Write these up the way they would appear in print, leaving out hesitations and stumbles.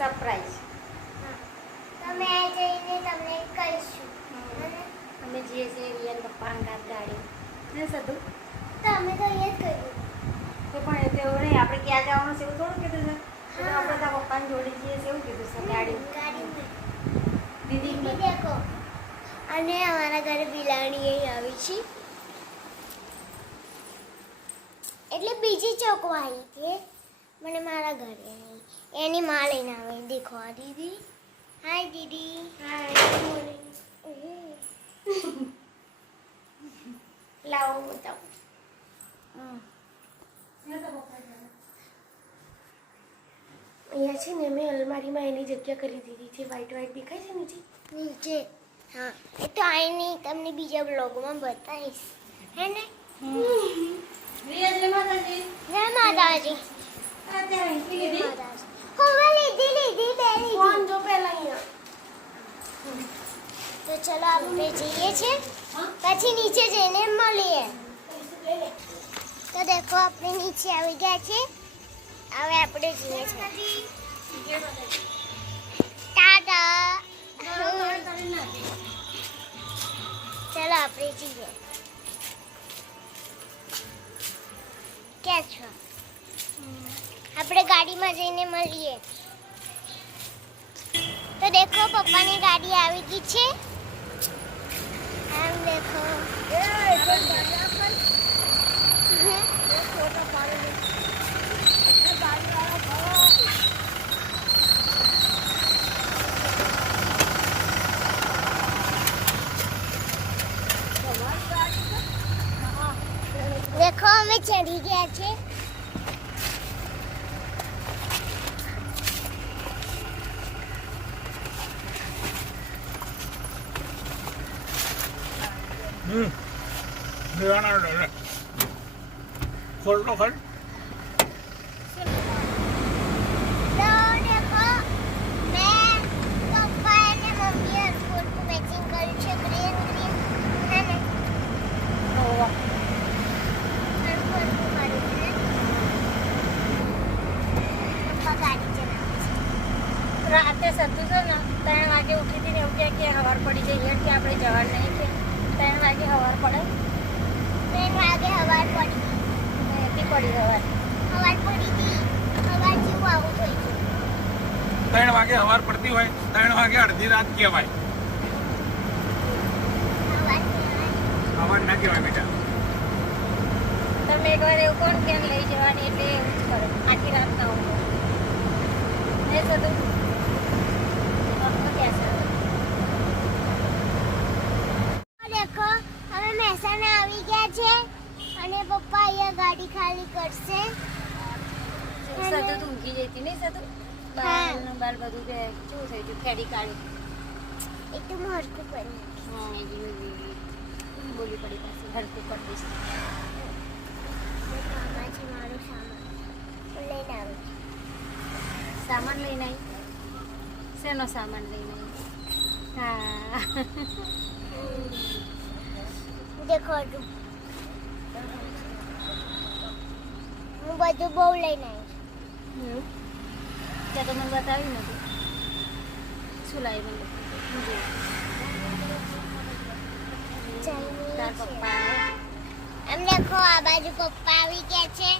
Surprise. તમે જઈને તમને કહીશું. અમે જઈએ છીએ રિયલ પપ્પા અંગાત ગાડી ને સદું તમે તો એ જ કહ્યું. તો પણ તેવું નહીં, આપણે ક્યાં જવાનું છે એવું થોડું કીધું છે. તો આપણે તારા પપ્પાની જોડે જઈએ છીએ એવું કીધું છે ગાડી. દીદી દેખો, અને અમારા ઘરે બિલાડી આવી છે, એટલે બીજી ચોકો આવી છે. મને મારા ઘરે આવી, એની માં લઈને આવે. દેખો આ દીદી. હાય દીદી. હાય. લાવો બતાવો. અહીંયા છે ને મેં અલમારીમાં એની જગ્યા કરી દીધી છે. વ્હાઈટ વ્હાઈટ દેખાય છે નીચે. નીચે. હા, એ તો આઈને તમને બીજા બ્લોગમાં બતાવીશ, હે ને? જય માતાજી. જય માતાજી. અત્યારે લીધી હવે લીધી બે લીધી. ફોન જો પહેલા અહીંયા. તો ચલો આપણે જઈએ છીએ, પછી નીચે જઈને મળીએ. તો દેખો આપણે નીચે આવી ગયા છે. હવે આપણે જઈએ છીએ. ટાટા. ચલો આપણે જઈએ. ક્યાં છો? આપણે ગાડીમાં જઈને મળીએ. તો દેખો પપ્પાની ગાડી આવી ગઈ છે. આમ દેખો. દેખો અમે ચડી ગયા છે. ખોલ લો ખોલ. તો દેખો મેં પપ્પા અને મમ્મીએ સ્કૂલનું મેચિંગ કર્યું છે. ગ્રીન ગ્રીન હે ને? હરખું મારું છે ને? પપ્પા ગાડી ચલાવે છે. રાતે સતું છે ને 3 વાગે ઉઠી હતી ને એવું કે હવાર પડી જઈએ કે આપણે જવાનું નહીં કે 3 વાગે હવાર પડે. 3 વાગે હવાર પડી. એટલી પડી હવાર. હવાર પડી હતી. હવાર જેવું આવું થઈ ગયું. 3 વાગે સવાર પડતી હોય, 3 વાગે અડધી રાત કહેવાય. હવાર કહેવાય. સવાર ના કહેવાય બેટા. તમે એકવાર એવું કોણ કે લઈ જવાની એટલે એવું જ કરે. આખી રાત ના ઊંઘો નહીં સતું દેખો અમે મહેસાણા આવી ગયા છે, અને પપ્પા અહીંયા ગાડી ખાલી કરશે. સતું તું ઊંઘી જતી નહીં સતું બાર બધું કે શું થઈ ગયું ખેડી કાઢી. એક તો હું હરખું કરી નાખીશ. હા એ બોલી પડી પાછી હરકું કરી દઈશ. આમાં છે મારો સામાન, હું લઈને આવું. સામાન લઈને આવી? શેનો સામાન લઈને આવી? હા દેખો હું બધું બહુ લઈને આવી. ત્યાં તો મને બતાવ્યું નથી. શું લાવી મને? તાર પપ્પા એમ દેખો આ બાજુ પપ્પા આવી ગયા છે.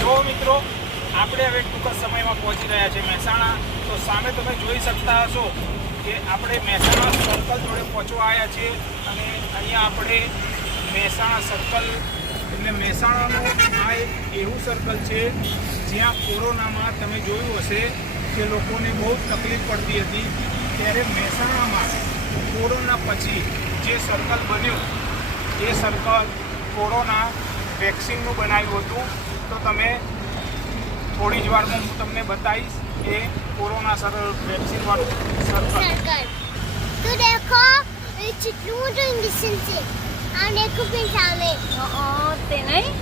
જો મિત્રો, આપણે હવે ટૂંક જ સમયમાં પહોંચી રહ્યા છીએ મહેસાણા. તો સામે તમે જોઈ શકતા હશો કે આપણે મહેસાણા સર્કલ જોડે પહોંચવા આવ્યા છીએ. અને અહીંયા આપણે મહેસાણા સર્કલ એટલે મહેસાણાનું આ એક એવું સર્કલ છે જ્યાં કોરોનામાં તમે જોયું હશે કે લોકોને બહુ તકલીફ પડતી હતી. ત્યારે મહેસાણામાં કોરોના પછી જે સર્કલ બન્યું એ સર્કલ કોરોના વેક્સિનનું બનાવ્યું હતું. તો તમે થોડી જ વારમાં હું તમને બતાવીશ એ કોરોના વેક્સિન વાળું સર્કલ. તો દેખો એ કેટલું મોટું ઇન્જેક્શન છે. આ દેખો પેન સામે તે નહીં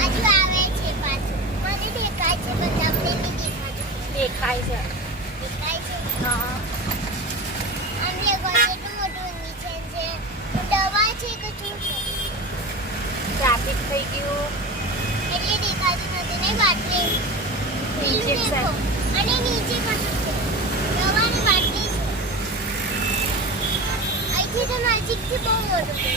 આજુ આવે છે પાછું. મને દેખાય છે, બધા આપણે નહીં દેખાતું. દેખાય છે. દેખાય છે. હા આમ દેખો કેટલું મોટું ઇન્જેક્શન છે. દવા છે કે શું છે? ટ્રાફિક થઈ ગયું. એટલે દેખાય આવતી નહીં બાટલી બિલ દેખો અને નીચે કશું છે દવાની બાટલી છે અહીંથી તો નજીકથી બહુ મોટું છે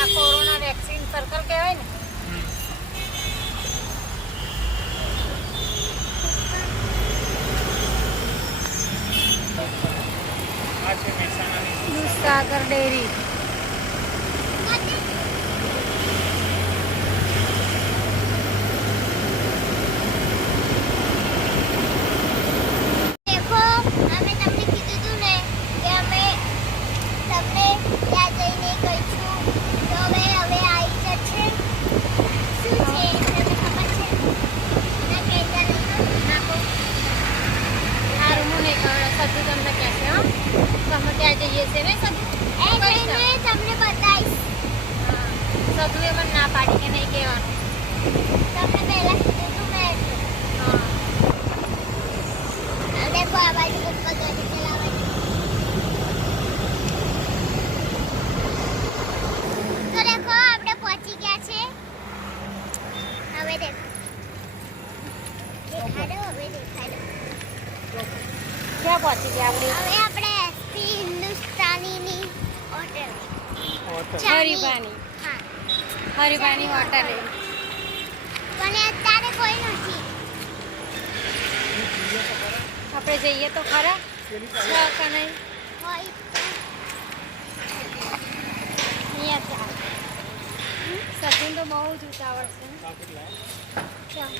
આ કોરોના વેક્સિન સર્કલ કહેવાય ને. આ છે મહેસાણાની દૂધસાગર ડેરી. દેખો અમે તમને કીધું હતું ને કે અમે તમને ત્યાં જઈને કહીશું તો હવે આવી જશે શું છે તમને ખબર છે ના કહેતા નહીં નાખો. આ રૂમો નહીં ખબર. સદુ તમને કહેશે હો. તમે ત્યાં જઈએ છે ને સદુ? એ જઈને તમને બતાવીશ હા. સદુએ મને ના પાડી કે નહીં કહેવાનું. તમને પહેલા કીધું હતું મેં હા. દેખો આ બાજુ પપ્પા ગાડી ચલાવે તો દેખો આપણે પહોંચી ગયા છે હવે દેખો દેખાડો હવે દેખાડો ક્યાં પહોંચી ગયા આપણે? હવે આપણે એસપી હિન્દુસ્તાનીની હોટેલ હોટલ. હરિભાની. હા હરિભાની હોટલે. પણ અત્યારે કોઈ નથી આપણે જઈએ તો ખરા છે કે નહીં? હોય અહીંયા ચાલ. સદુન તો બહુ જ ઉતાવળ છે. ચાલ.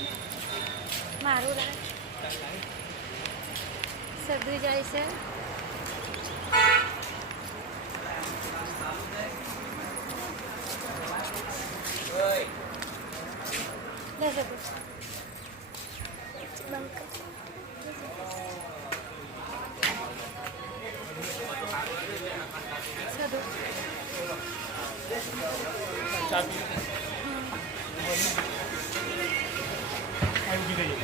મારું રાહ. સદુ જાય છે. લે સદુ. બંધ કર. સદુ. ચાબી આવી ગઈ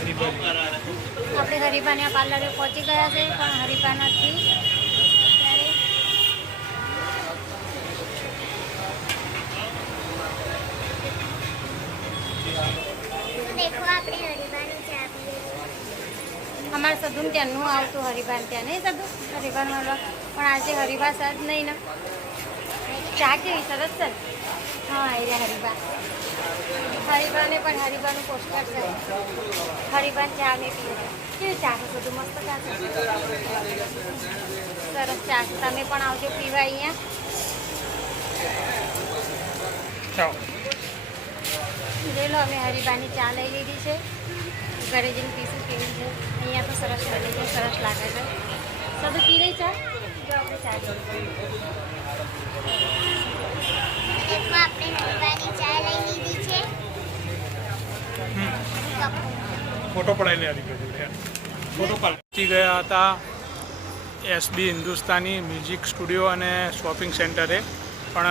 હરિભાઈ. આપણે હરિભાના પાર્લરે પહોંચી ગયા છે પણ હરિભા નથી ત્યારે દેખો આપણે હરિભાની ચા પીએ અમારે સદુન ત્યાંનું આવતું હરિભાન ત્યાં નહીં સદુ હરિભાન મળવા પણ આજે હરિભા સાજ નહીં ને. ચા કેવી સરસ છે ને? હા એ રહ્યા હરિભા. હરિભાને પણ હરિભાનું પોસ્ટર છે. હરિભાન ચા અમે પીએ કેવી ચા છે? બધું મસ્ત ચા છે. સરસ ચા છે. તમે પણ આવજો પીવા અહીંયા. ચાલો. જોઈ લો અમે હરિભાની ચા લઈ લીધી છે. ઘરે જઈને પીશું કેવી છે. અહીંયા તો સરસ બને છે. સરસ લાગે છે. સદુ પી રહી ચા? જો આપણે ચા લઈએ. દેખો આપણે હરિભાની ચા લઈ લીધી છે ફોટો પડાવી લે હરિભાઈ. ફોટો પહોંચી ગયા હતા એસબી હિન્દુસ્તાની મ્યુઝિક સ્ટુડિયો અને શોપિંગ સેન્ટરે, પણ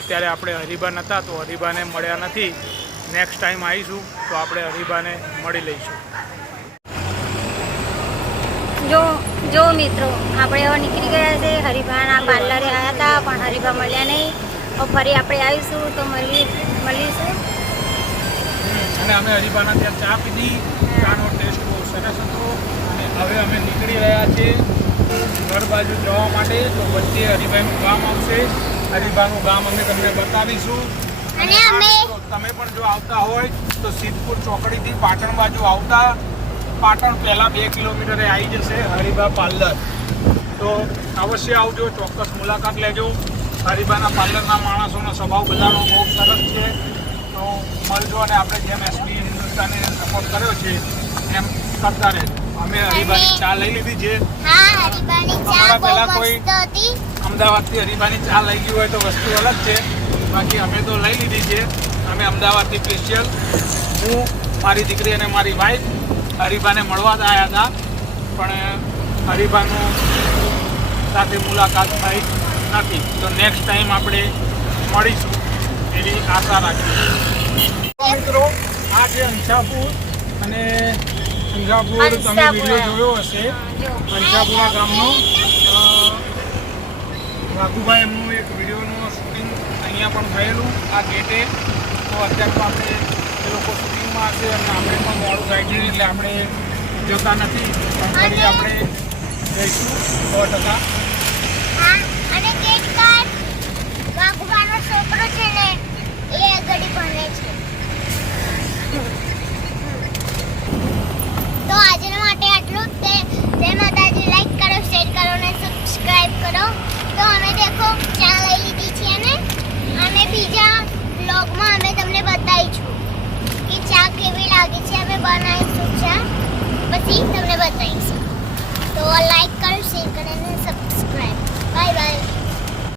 અત્યારે આપણે હરિભા નહોતા તો હરિભાને મળ્યા નથી. નેક્સ્ટ ટાઈમ આવીશું તો આપણે હરિભાને મળી લઈશું. જો મિત્રો આપણે હવે નીકળી ગયા છે. હરિભાના પાર્લરે આવ્યા હતા પણ હરિભા મળ્યા નહીં. હવે ફરી આપણે આવીશું તો મળીશું. અને અમે હરિભાના ત્યાં ચા પીધી. ચાનો ટેસ્ટ બહુ સરસ હતો. અને હવે અમે નીકળી રહ્યા છીએ ઘર બાજુ જવા માટે. તો વચ્ચે હરિભાઈનું ગામ આવશે. હરિભાનું ગામ અમે તમને બતાવીશું. અને અમે તમે પણ જો આવતા હોય તો સિદ્ધપુર ચોકડીથી પાટણ બાજુ આવતા પાટણ પહેલાં 2 કિલોમીટરે આવી જશે હરિભા પાર્લર. તો અવશ્ય આવજો, ચોક્કસ મુલાકાત લેજો. હરિભાના પાર્લરના માણસોનો સ્વભાવ બધાનો બહુ સરસ છે. તો મળજો અને આપણે જેમ એસબી હિન્દુસ્તાનીને સપોર્ટ કર્યો છે એમ કરતા રહેજો. અમે હરિભાની ચા લઈ લીધી છે. હા હરિભાની ચા અમારા બહુ પહેલા કોઈ મસ્ત હતી અમદાવાદથી હરિભાની ચા લઈ ગયું હોય તો વસ્તુ અલગ છે. બાકી અમે તો લઈ લીધી છે. અમે અમદાવાદથી સ્પેશિયલ હું, મારી દીકરી અને મારી વાઈફ હરિભાને મળવા જ આવ્યા હતા, પણ હરિભાનું સાથે મુલાકાત થઈ નથી. તો નેક્સ્ટ ટાઈમ આપણે મળીશું એવી આશા રાખીએ. તો મિત્રો આ છે અંશાપુર અને અંશાપુર તમે વિડીયો જોયો હશે. અંશાપુરા ગામનો વાઘુભાઈ એમનું એક વિડીયોનું શૂટિંગ અહીંયા પણ થયેલું આ ગેટે. તો અત્યારે તો આપણે એ લોકો શૂટિંગમાં હશે અને આપણે પણ મોડું થાય છે એટલે આપણે જતા નથી પણ ફરી આપણે જઈશું 100%. હા અને ગેટ કાર્ડ વાઘુબાનો છોકરો છે ને એ ઘડી ભણે છે. તો આજના માટે આટલું જ. જય માતાજી. લાઈક કરો, શેર કરો અને સબસ્ક્રાઇબ કરો. તો અમે દેખો ચા લઈ લીધી છે ને અમે બીજા બ્લોગમાં અમે તમને બતાવીશું કે ચા કેવી લાગી છે. અમે બનાવીશું ચા પછી તમને બતાવીશું. તો લાઈક કરો, શેર કરો અને સબસ્ક્રાઇબ. Bye bye.